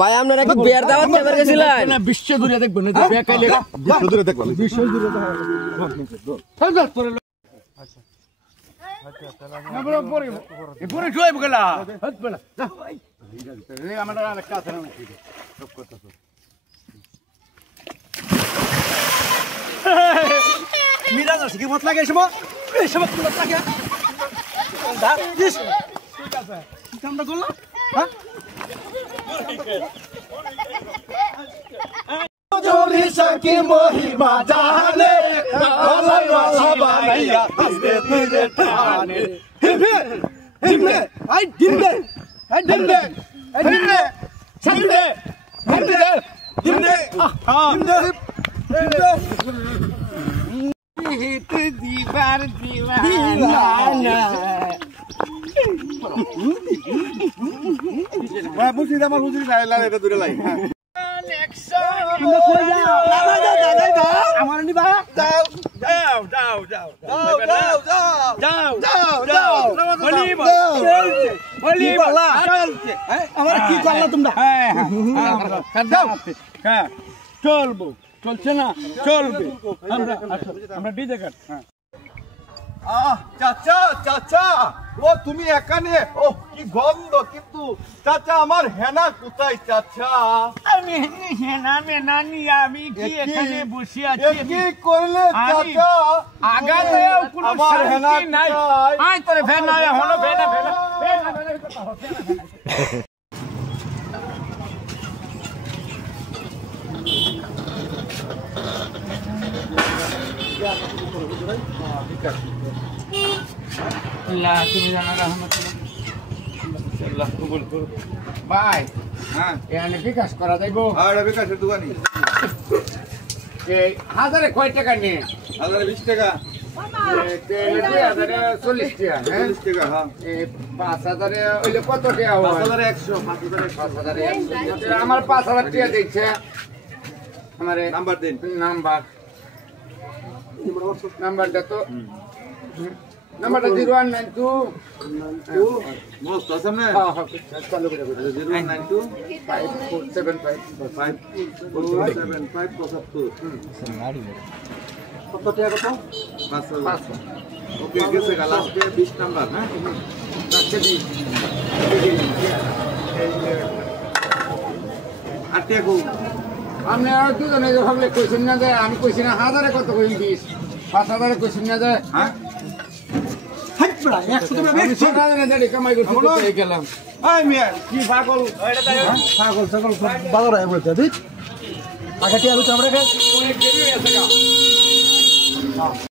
ভাই আপনারা কি বিয়ার দাওয়াত খেতে গেছিলেন না? বিশ্ব দূরে দেখবেন না, বিশ্ব দূরে দেখবেন, বিশ্ব দূরে মিরাজ আছে কি মত লাগে এই সময় কি মত লাগে ঠিক আছে কি কামটা করলাম জোরি সকি মহিমা জানে আল্লাহ সাবাইয়া হাসতে তুই টানে হিমলে আই দিমলে সামনে দিমলে হিত দিবার দিওয়ানা ভাই বুঝি আমার বুঝি না লাগে এটা দূরে লাগে আমার নিবা যাও আমার কি করলা তোমরা চলবো চলছে না চলবে আমরা ডিজে কাট চাচা চাচা ও তুমি এখানে ও কি গন্ধ কিন্তু চাচা আমার হেনা কোথায় চাচা আমি হেনা মেনা নিয়ে আমি কি এখানে বসে আছি কি করলে চাচা আগাতে কোনো আমার হেনা নাই আই তোরে ফেনা হলো ফেনা আল্লাহ তুমি জানা রহমতুল্লাহ কবুল করো ভাই হ্যাঁ এখানে বিকাশ করা যাইবো আর বিকাশের দোকানি এই হাজারে কয় টাকা নিয়ে 1020 টাকা 40 টাকা 40 টাকা হ্যাঁ 5000 হইলে কত টাকা হয় 5100 আমার 5000 টাকা দিচ্ছে আমারে নাম্বার দিন নাম্বারটা তো নাম্বারটা 0192 মোস্ট সামনে হ্যাঁ চালু করে 092 5475 কত টাকা কত 500 ওকে গেছে লাস্টে 20 নাম্বার হ্যাঁ লাস্টে 20 আর টাকা আপনি আর দুজনে ভাবলে কইছেন না যে আমি কইছি না হাজারে কত কই 20 5000 কইছেন না যে হ্যাঁ আমি সকালে দাঁড়ি কামাই করতে করতে গেলাম আই মিয়া কি পাগল পাগল সকল বাজার হয়ে পড়ছে ঠিক আগে টিয়া আমরা অনেক দেরি হয়ে গেছে